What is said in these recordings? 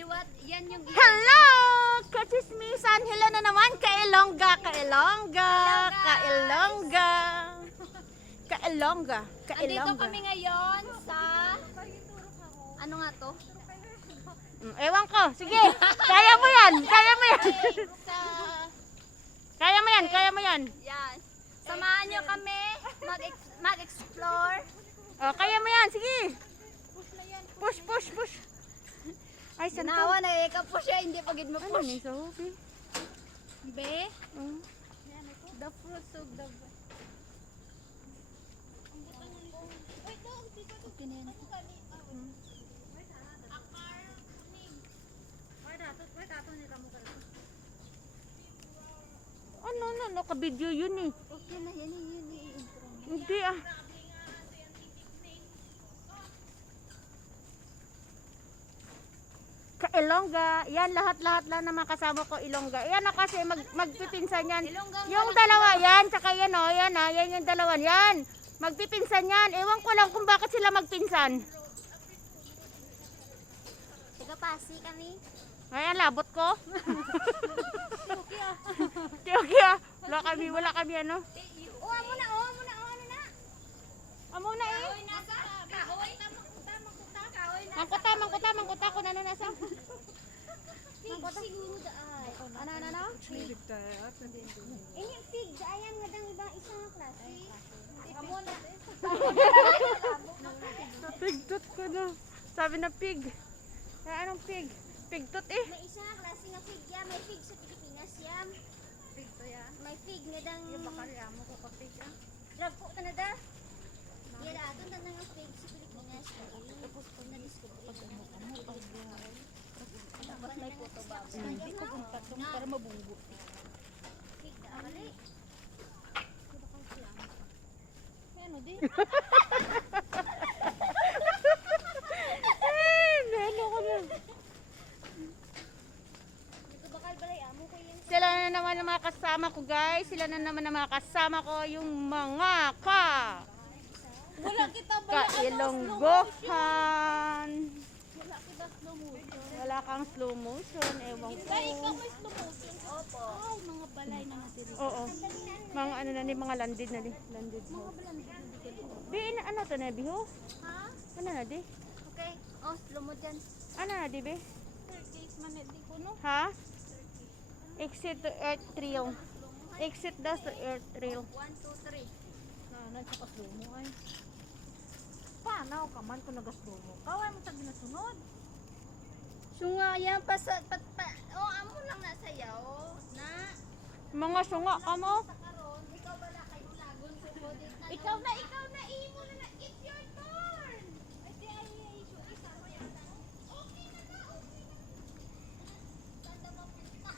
Liwat, yan yung... Hello! Kachismisan! Hello na naman! Kailongga! Kailongga! Kailongga! Kailongga! Andito kami ngayon sa... Ano nga to? Ewan ko! Sige! Kaya mo yan! Kaya mo yan! Sa... Kaya mo yan! Kaya mo yan! Yan. Samahan nyo kami mag-explore. Oh, kaya mo yan! Sige! Push! Push! Push! Ay, saan to? Nawa na ika-push siya, hindi pagid mo Ano push. ni sa hobi? Be? The fruits of the... Okay na yan. Ano, naka-video yun eh. Okay na yan, yun i-intro mo. Hindi ah. Ilongga, yan lahat-lahat lang na makasama ko Ilongga. Yan na kasi magpipinsan yan. Yung dalawa yan, tsaka yan o, yan ah, yan yung dalawa yan. Magpipinsan yan. Ewan ko lang kung bakit sila magpinsan. Taga-pasi kami. Ayan, labot ko. Okay ah. Wala kami ano. Oh, amo na, ano na. Amo na eh. Kahoy nasa, kahoy. Mangkuta kung ano nasa. Fig siguro daay. Ano? Fig. Yung fig, ayan nga dang ibang isang klase. Amo na. Pigtot ko na. Sabi na pig. Anong pig? Pigtot eh. May isang klase nga fig ya, may fig sa Pilipinas yam. Fig to ya. May fig nga dang yung bakarya mo ko ka fig ah. Dragpo ka na da. Yan aton na nga fig sa Pilipinas. Tapos pag na-discover pag mo tapos may photo ba? Hindi ko kung tatong para mabunggo. Fig da mali. Ano din? Melo ko na. Bakal balay amo ko yan. Sila na naman ang mga kasama ko guys. Sila na naman ang mga kasama ko. Yung mga Wala kita Kailonggohan. Wala kita slow motion. Wala kang slow motion. Ewan ko. Ikaw may slow motion. Opo. Ay, mga balay na natin. Oo. Mga ano na ni, mga landed na ni. Landed Mga house. balay na natin. Di, ano to na, biho? Ha? Ano na, di? Okay. Oh, slow mo dyan. Ano na, di, be? Staircase man na di ko no. Ha? Exit to earth trail. Exit daw to earth trail. 1, 2, 3. Nagsa slow mo ay. Paano ka man kung nagaslow mo? Kaway mo sa ginasunod. Sunga yan pa sa oh, amo lang na sayaw na Mga sunga ka mo. sa karon. Ikaw bala kay lagon sa bodit na. Ikaw na imo na. It's your turn. Ay di ay isa mo yan. Okay na ba? Okay na. Tanda mo pinta.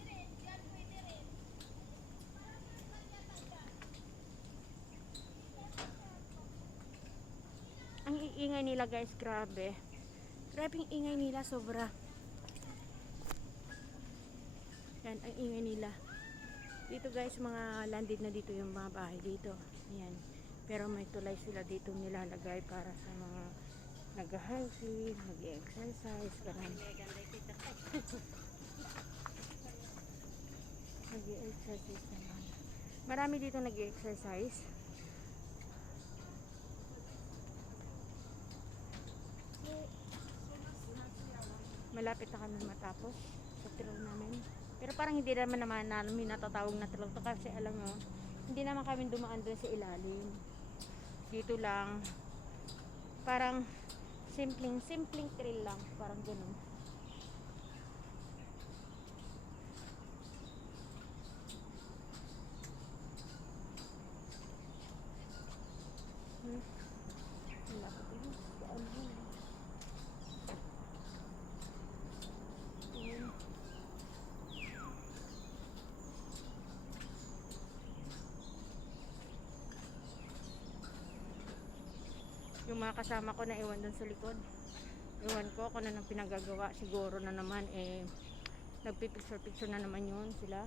Dire, yan pwede rin. Ang iingay nila guys, grabe. Grabe ang ingay nila, sobra. Yan, ang ingay nila. Dito guys, mga landed na dito yung mga bahay dito. Yan. Pero may tulay sila dito nilalagay para sa mga nag-hiking, nag-exercise, ganun. Nag-exercise naman. Marami dito nag-exercise. Malapit na kami matapos sa trail namin. Pero parang hindi naman namin natatawag na trail to kasi alam mo, hindi naman kami dumaan doon sa ilalim. Dito lang. Parang simpleng trail lang. Parang ganun. Malapit yun. Saan yun? Yung mga kasama ko na iwan doon sa likod. Iwan ko kung ano nang pinagagawa. Siguro na naman nagpipicture na naman yun sila.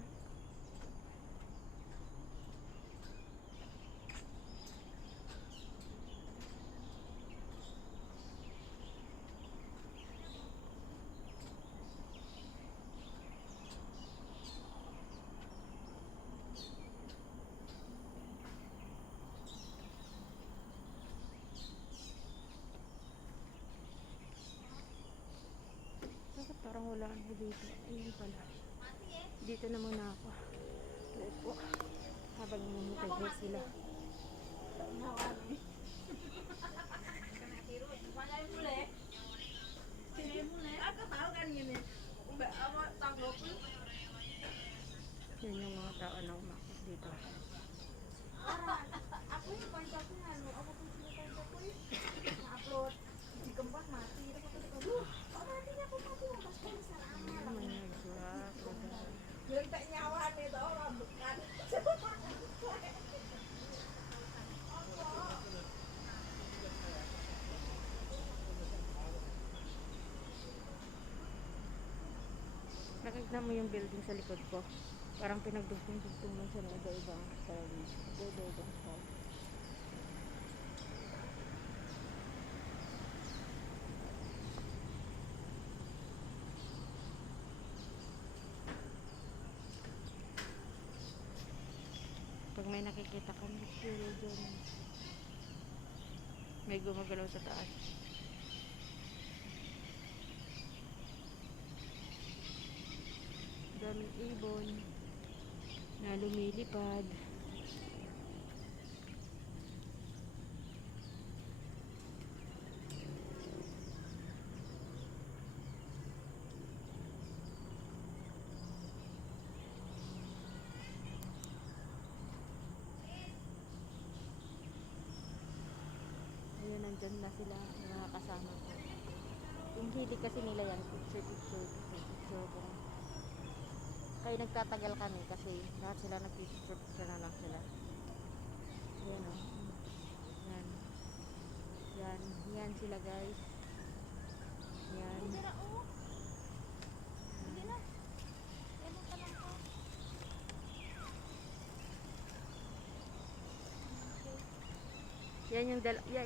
wala na dito. Ayun pala. Dito na muna ako. Upo. Habang hinihintay ko sila. Yun yung mga tao na umakit dito. Ako yung kontak na ano, ako kung sino kontak ko na-upload. Hindi ka ba mati? Mati niya ako mabukas ko sa ama. Oh my God. Yung tanyawan nito, bukan. Nakikita mo yung building sa likod ko. Parang pinagdugtong-dugtong lang siya ng iba-ibang style. Iba-ibang style. Pag may nakikita kami, puro dyan. May gumagalaw sa taas. Daming ibon na lumilipad. Ayun, nandyan na sila, yung mga kasama ko. Yung hilig kasi nila yan, picture ko. Kaya nagtatagal kami kasi lahat sila nagpipicture na lang sila. Ayan o. Yan sila guys. Yan.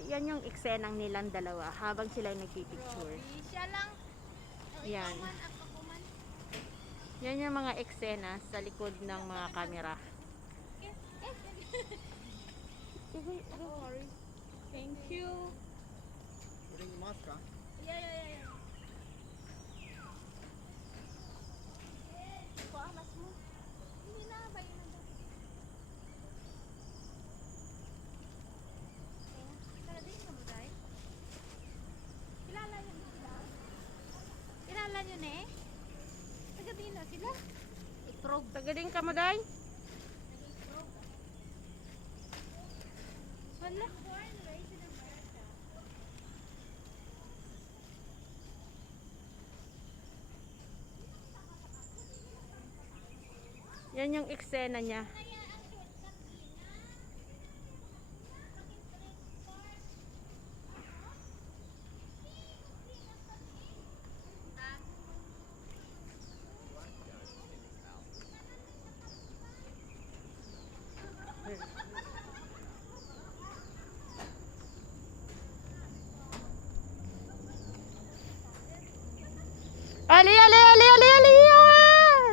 Yan yung eksenang nilang dalawa habang sila nagpipicture. Siya lang. Yan. Yan yung mga eksena sa likod ng mga camera. Thank you. Putting the mask on. Yeah. Paalas mo. Hindi na, bayo na daw. Kaladayin mo ba tayo? Kilala niyo sila? Kilala niyo na eh? Tagadiin na sila? Ikrog. Tagading ka mo, day? Wala. Yan yung eksena niya.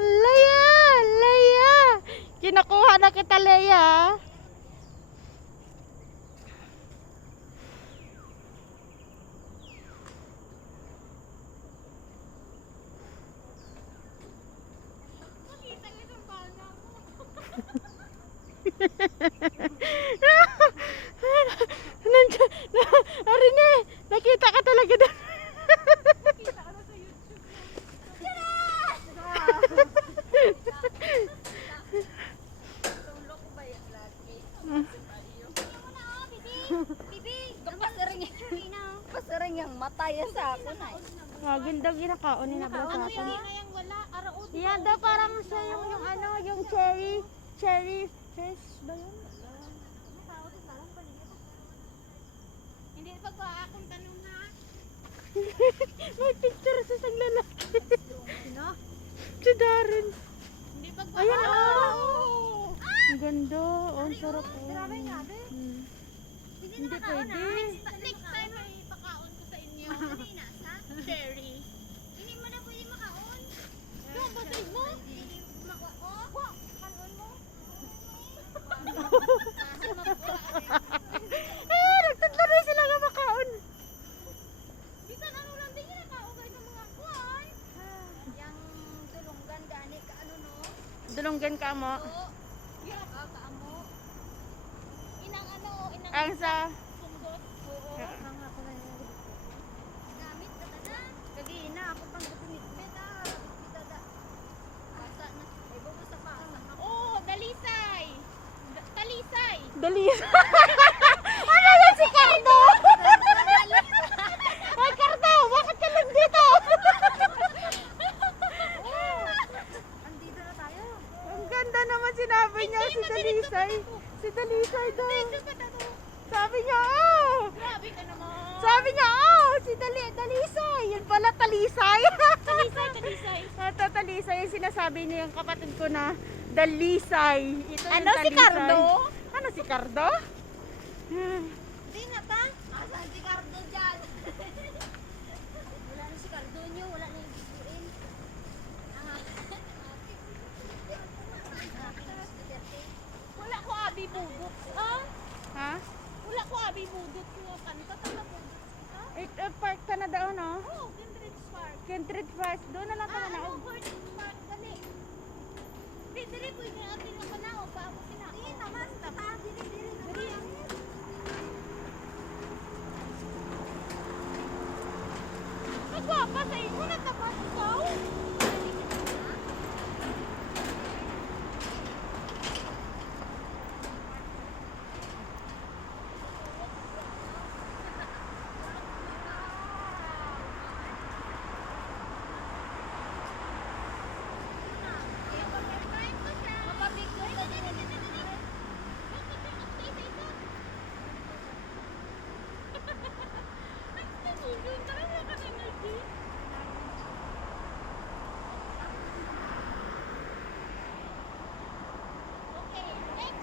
Leia! Kinakuha na kita, Leia. Nakita niyo yung bala mo. Nandiyan, Arine, nakita ka talaga doon. Nakita ka na sa YouTube. Tulog ba yan lagi? Bibi! Pasiring yung mataya sa ako na eh. Wagin daw ginakaon ni na Ano bala yan yung wala? Araot. yan daw parang siya yung ano, yung cherry fish ba yun? Hindi pa akong tanong ha. May picture sa isang lalaki. Sino? Si Darren. Hindi pa Ayan, oh! Ang ganda. Oh, ang sarap. Grabe nga, be. Hindi pwede. Next time ay pakaon ko sa inyo. Ano inasa? Cherry. Hindi mo na pwede makaon. Yung basig mo? Makaon? Kanon mo? Nagtatlo rin sila nga makaon. Bisan ano lang din ginakaon kayo sa mga kuwan. Dulunggan ka mo. Yeah, kaamo. Inang ano, inang Ang sa sundot. Oo. Ang ako na yung Gamit ka na. kagina ako pang gumitmit Bidada. Basa na. Ay, bumusta pa. Oh, dalisay. Talisay. dali. Ano yan si Cardo? Ay, Cardo, bakit ka lang dito? Andito na tayo. Ang ganda naman sinabi niya si Dalisay. Si Dalisay daw. Sabi niya, oh! Grabe ka naman. Sabi niya, oh! Si Dalisay. Yun pala, Talisay. Talisay. Ito, Talisay. Yung sinasabi niya yung kapatid ko na Dalisay. Ito yung Ano, si Talisay. Cardo? Ano, si Cardo? Di na ba? Asan si Cardo dyan? Wala na si Cardo nyo. Wala na yung biguin. Wala ko abi budot. Ah? Ha? Wala ko abi budot. Kaya kanta tala budot. Park ka na daw, no? Oh, Kindred Spark. Kindred Park. Doon na lang ka na. Ano, Kindred Spark kani. Dili po yung atin lang ka na. O, paabot ka na. Dili naman. Dili naman. Nagwapa sa inyo. Nagtapas ikaw. Okay, next.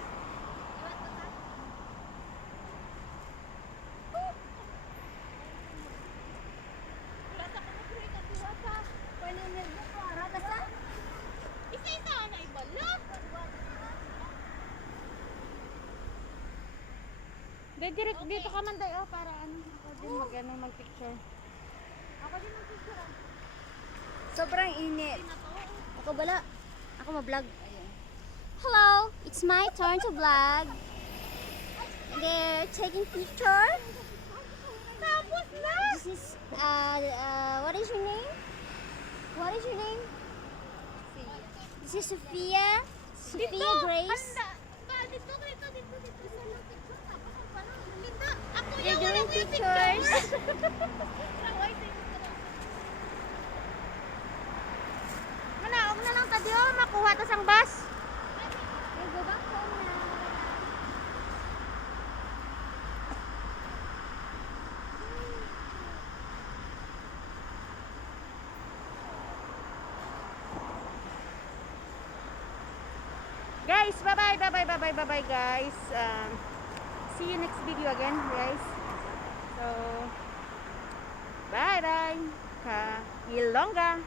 Isa-isa na ibalot. Direct dito ka man dayo para ano, ako din mag-picture. Sobrang init. Ako bala. Ako ma-vlog. Hello, it's my turn to vlog. They're taking picture. Tapos na. This is what is your name? What is your name? This is Sophia. Sophia Grace. They're doing pictures. Manaog na lang tadi oh, makuha tas ang bus. We'll go back home now. Guys, bye-bye guys. See you next video again, guys. So, bye-bye. Ka Ilongga.